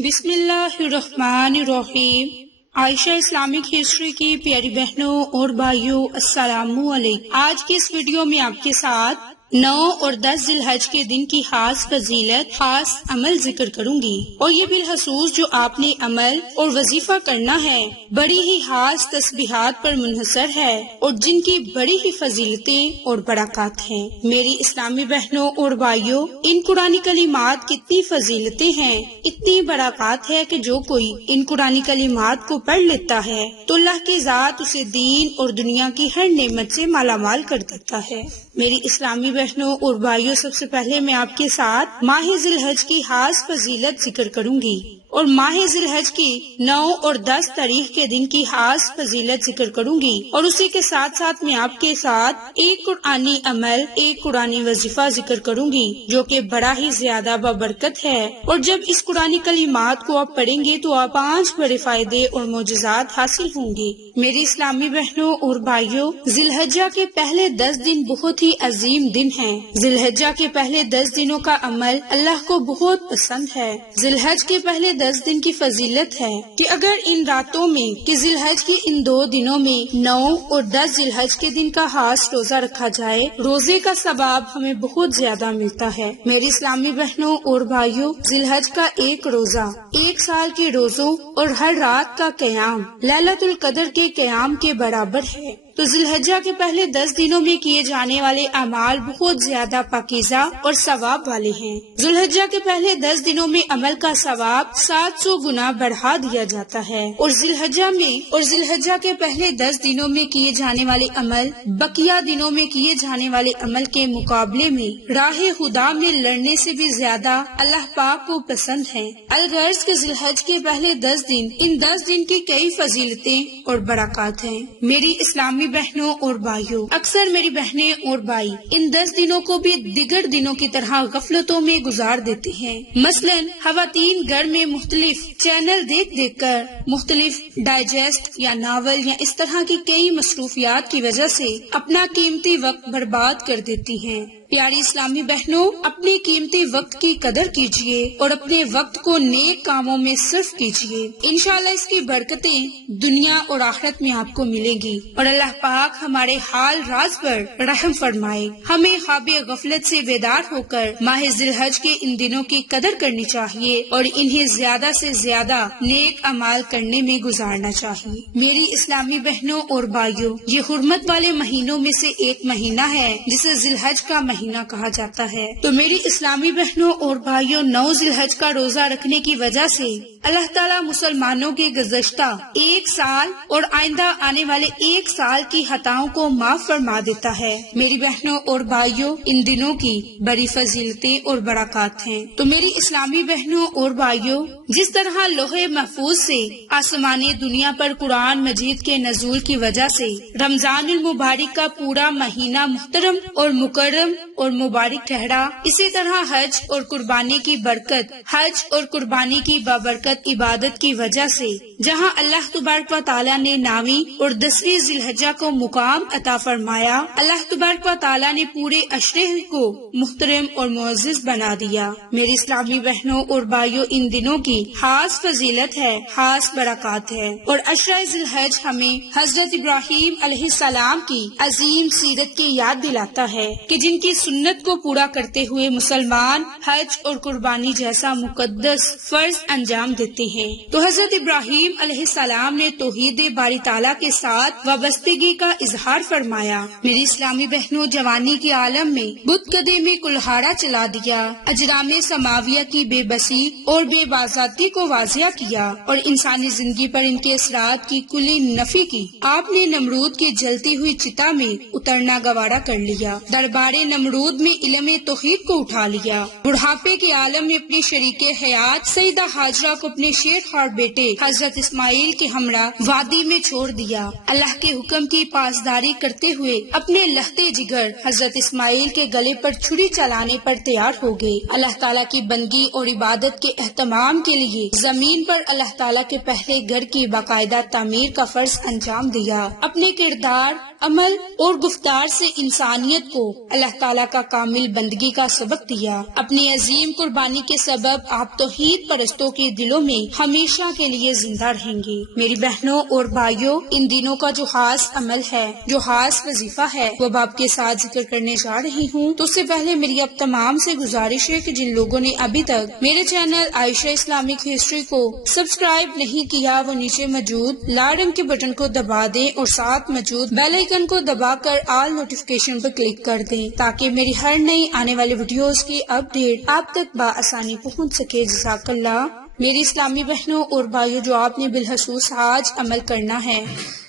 بسم اللہ الرحمن الرحیم۔ عائشہ اسلامک ہسٹری کی پیاری بہنوں اور بھائیوں، السلام علیکم۔ آج کی اس ویڈیو میں آپ کے ساتھ 9 اور 10 ذی الحج کے دن کی خاص فضیلت، خاص عمل ذکر کروں گی، اور یہ بالخصوص جو آپ نے عمل اور وظیفہ کرنا ہے بڑی ہی خاص تسبیحات پر منحصر ہے اور جن کی بڑی ہی فضیلتیں اور برکات ہیں۔ میری اسلامی بہنوں اور بھائیوں، ان قرآنی کلمات کتنی فضیلتیں ہیں، اتنی برکات ہے کہ جو کوئی ان قرآنی کلمات کو پڑھ لیتا ہے تو اللہ کی ذات اسے دین اور دنیا کی ہر نعمت سے مالا مال کر دیتا ہے۔ میری اسلامی بہنوں اور بھائیوں، سب سے پہلے میں آپ کے ساتھ ماہ ذی الحج کی خاص فضیلت ذکر کروں گی اور ماہ ذی الحج کی 9 اور 10 تاریخ کے دن کی خاص فضیلت ذکر کروں گی، اور اسی کے ساتھ ساتھ میں آپ کے ساتھ ایک قرآنی عمل، ایک قرآنی وظیفہ ذکر کروں گی جو کہ بڑا ہی زیادہ بابرکت ہے، اور جب اس قرآنی کلمات کو آپ پڑھیں گے تو آپ 5 بڑے فائدے اور معجزات حاصل ہوں گے۔ میری اسلامی بہنوں اور بھائیوں، ذی الحجہ کے پہلے 10 دن بہت ہی عظیم دن ہیں۔ ذی الحجہ کے پہلے 10 دنوں کا عمل اللہ کو بہت پسند ہے۔ ذی الحج کے پہلے 10 دن کی فضیلت ہے کہ اگر ان راتوں میں کہ ذی الحج کی ان 2 دنوں میں 9 اور 10 ذی الحج کے دن کا خاص روزہ رکھا جائے، روزے کا ثواب ہمیں بہت زیادہ ملتا ہے۔ میری اسلامی بہنوں اور بھائیوں، ذی الحج کا ایک روزہ 1 سال کے روزوں اور ہر رات کا قیام لیلۃ القدر کے قیام کے برابر ہے۔ تو ذی الحجہ کے پہلے 10 دنوں میں کیے جانے والے اعمال بہت زیادہ پاکیزہ اور ثواب والے ہیں۔ ذی الحجہ کے پہلے 10 دنوں میں عمل کا ثواب 700 گنا بڑھا دیا جاتا ہے، اور ذی الحجہ کے پہلے 10 دنوں میں کیے جانے والے عمل بقیہ دنوں میں کیے جانے والے عمل کے مقابلے میں راہ خدا میں لڑنے سے بھی زیادہ اللہ پاک کو پسند ہے۔ الغرض کے ذی الحج کے پہلے 10 دن، ان 10 دن کی کئی فضیلتیں اور برکات ہیں۔ میری اسلامی بہنوں اور بھائیوں، اکثر میری بہنیں اور بھائی ان 10 دنوں کو بھی دیگر دنوں کی طرح غفلتوں میں گزار دیتے ہیں۔ مثلاً خواتین گھر میں مختلف چینل دیکھ کر مختلف ڈائجسٹ یا ناول یا اس طرح کی کئی مصروفیات کی وجہ سے اپنا قیمتی وقت برباد کر دیتی ہیں۔ پیاری اسلامی بہنوں، اپنے قیمتی وقت کی قدر کیجیے اور اپنے وقت کو نیک کاموں میں صرف کیجیے۔ انشاءاللہ اس کی برکتیں دنیا اور آخرت میں آپ کو ملیں گی، اور اللہ پاک ہمارے حال راز پر رحم فرمائے۔ ہمیں خواب غفلت سے بیدار ہو کر ماہ ذی الحج کے ان دنوں کی قدر کرنی چاہیے اور انہیں زیادہ سے زیادہ نیک اعمال کرنے میں گزارنا چاہیے۔ میری اسلامی بہنوں اور بھائیوں، یہ حرمت والے مہینوں میں سے ایک مہینہ ہے جسے ذی الحج کا مہینہ کہا جاتا ہے۔ تو میری اسلامی بہنوں اور بھائیوں، 9 ذی الحج کا روزہ رکھنے کی وجہ سے اللہ تعالیٰ مسلمانوں کے گزشتہ 1 سال اور آئندہ آنے والے 1 سال کی خطاؤں کو معاف فرما دیتا ہے۔ میری بہنوں اور بھائیوں، ان دنوں کی بڑی فضیلتیں اور برکات ہیں۔ تو میری اسلامی بہنوں اور بھائیوں، جس طرح لوح محفوظ سے آسمانی دنیا پر قرآن مجید کے نزول کی وجہ سے رمضان المبارک کا پورا مہینہ محترم اور مکرم اور مبارک ٹھہرا، اسی طرح حج اور قربانی کی برکت، حج اور قربانی کی بابرکت عبادت کی وجہ سے جہاں اللہ تبارک و تعالیٰ نے 9ویں اور 10ویں ذی الحجہ کو مقام عطا فرمایا، اللہ تبارک و تعالیٰ نے پورے عشرے کو محترم اور معزز بنا دیا۔ میری اسلامی بہنوں اور بھائیوں، ان دنوں کی خاص فضیلت ہے، خاص برکات ہے، اور عشرہ ذی الحج ہمیں حضرت ابراہیم علیہ السلام کی عظیم سیرت کی یاد دلاتا ہے کہ جن کی سنت کو پورا کرتے ہوئے مسلمان حج اور قربانی جیسا مقدس فرض انجام دیتے ہیں۔ تو حضرت ابراہیم علیہ السلام نے توحید باری تعالیٰ کے ساتھ وابستگی کا اظہار فرمایا۔ میری اسلامی بہنوں، جوانی کے عالم میں بت کدے میں کلہاڑا چلا دیا، اجرام سماویہ کی بے بسی اور بے بازاتی کو واضح کیا اور انسانی زندگی پر ان کے اثرات کی کلی نفی کی۔ آپ نے نمرود کی جلتی ہوئی چتا میں اترنا گوارا کر لیا، دربار نمرود میں علم توحید کو اٹھا لیا، بڑھاپے کے عالم میں اپنی شریک حیات سیدہ ہاجرہ کو اپنے شیر خوار بیٹے حضرت اسماعیل کے ہمراہ وادی میں چھوڑ دیا۔ اللہ کے حکم کی پاسداری کرتے ہوئے اپنے لختے جگر حضرت اسماعیل کے گلے پر چھری چلانے پر تیار ہو گئے۔ اللہ تعالیٰ کی بندگی اور عبادت کے اہتمام کے لیے زمین پر اللہ تعالیٰ کے پہلے گھر کی باقاعدہ تعمیر کا فرض انجام دیا۔ اپنے کردار عمل اور گفتار سے انسانیت کو اللہ تعالیٰ کا کامل بندگی کا سبق دیا۔ اپنی عظیم قربانی کے سبب آپ توحید پرستوں کے دلوں میں ہمیشہ کے لیے زندہ رہیں گے۔ میری بہنوں اور بھائیوں، ان دنوں کا جو خاص عمل ہے، جو خاص وظیفہ ہے، وہ اب آپ کے ساتھ ذکر کرنے جا رہی ہوں۔ تو اس سے پہلے میری اب تمام سے گزارش ہے کہ جن لوگوں نے ابھی تک میرے چینل عائشہ اسلامک ہسٹری کو سبسکرائب نہیں کیا، وہ نیچے موجود لال رنگ کے بٹن کو دبا دیں اور ساتھ موجود بیل آئیکن کو دبا کر آل نوٹیفیکیشن پر کلک کر دیں تاکہ میری ہر نئی آنے والی ویڈیوز کی اپڈیٹ آپ تک بآسانی پہنچ سکے۔ جزاک اللہ۔ میری اسلامی بہنوں اور بھائیوں، جو آپ نے بالخصوص آج عمل کرنا ہے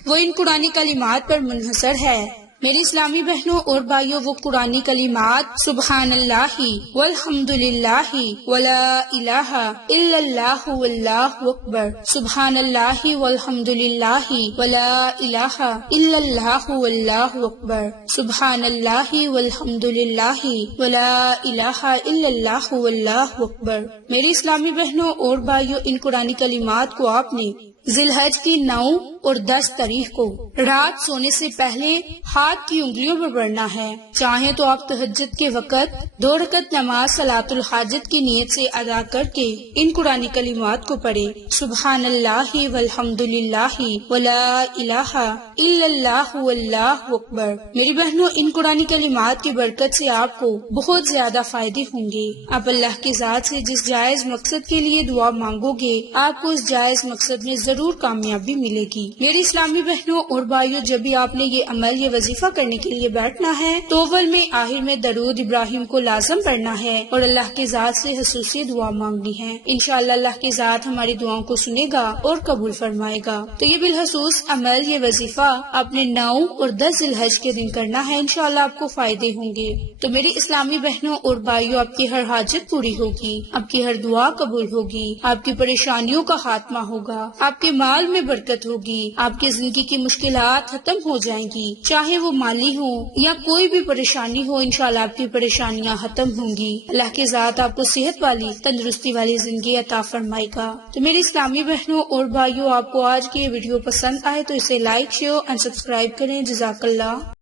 وہ ان قرآنی کلمات پر منحصر ہے۔ میری اسلامی بہنوں اور بھائیوں، وہ قرآنی کلمات سبحان اللہ والحمد للہ ولا الہ الا اللہ واللہ اکبر، سبحان اللہ والحمد للہ ولا الہ الا اللہ واللہ اکبر، سبحان اللہ والحمد للہ ولا الہ الا اللہ واللہ اکبر۔ میری اسلامی بہنوں اور بھائیوں، ان قرآنی کلمات کو آپ نے ذی الحج کی 9 اور 10 تاریخ کو رات سونے سے پہلے ہاتھ کی انگلیوں پر پڑھنا ہے۔ چاہیں تو آپ تہجد کے وقت 2 رکعت نماز صلاۃ الحاجت کی نیت سے ادا کر کے ان قرآنی کلمات کو پڑھیں، سبحان اللہ والحمد للہ ولا الہ الا اللہ واللہ اکبر۔ میری بہنوں، ان قرآنی کلمات کی برکت سے آپ کو بہت زیادہ فائدے ہوں گے۔ آپ اللہ کی ذات سے جس جائز مقصد کے لیے دعا مانگو گے، آپ کو اس جائز مقصد میں ضرور کامیابی ملے گی۔ میری اسلامی بہنوں اور بھائیوں، جب بھی آپ نے یہ عمل، یہ وظیفہ کرنے کے لیے بیٹھنا ہے تو اول میں آخر میں درود ابراہیم کو لازم پڑھنا ہے اور اللہ کی ذات سے خصوصی دعا مانگنی ہے۔ انشاءاللہ اللہ کی ذات ہماری دعاؤں کو سنے گا اور قبول فرمائے گا۔ تو یہ بالخصوص عمل، یہ وظیفہ آپ نے 9 اور 10 ذی الحج کے دن کرنا ہے۔ انشاءاللہ آپ کو فائدے ہوں گے۔ تو میری اسلامی بہنوں اور بھائیوں، آپ کی ہر حاجت پوری ہوگی، آپ کی ہر دعا قبول ہوگی، آپ کی پریشانیوں کا خاتمہ ہوگا، آپ کے مال میں برکت ہوگی، آپ کی زندگی کی مشکلات ختم ہو جائیں گی، چاہے وہ مالی ہو یا کوئی بھی پریشانی ہو، انشاءاللہ آپ کی پریشانیاں ختم ہوں گی۔ اللہ کی ذات آپ کو صحت والی، تندرستی والی زندگی عطا فرمائے گا۔ تو میری اسلامی بہنوں اور بھائیوں، آپ کو آج کی یہ ویڈیو پسند آئے تو اسے لائک، شیئر اور سبسکرائب کریں۔ جزاک اللہ۔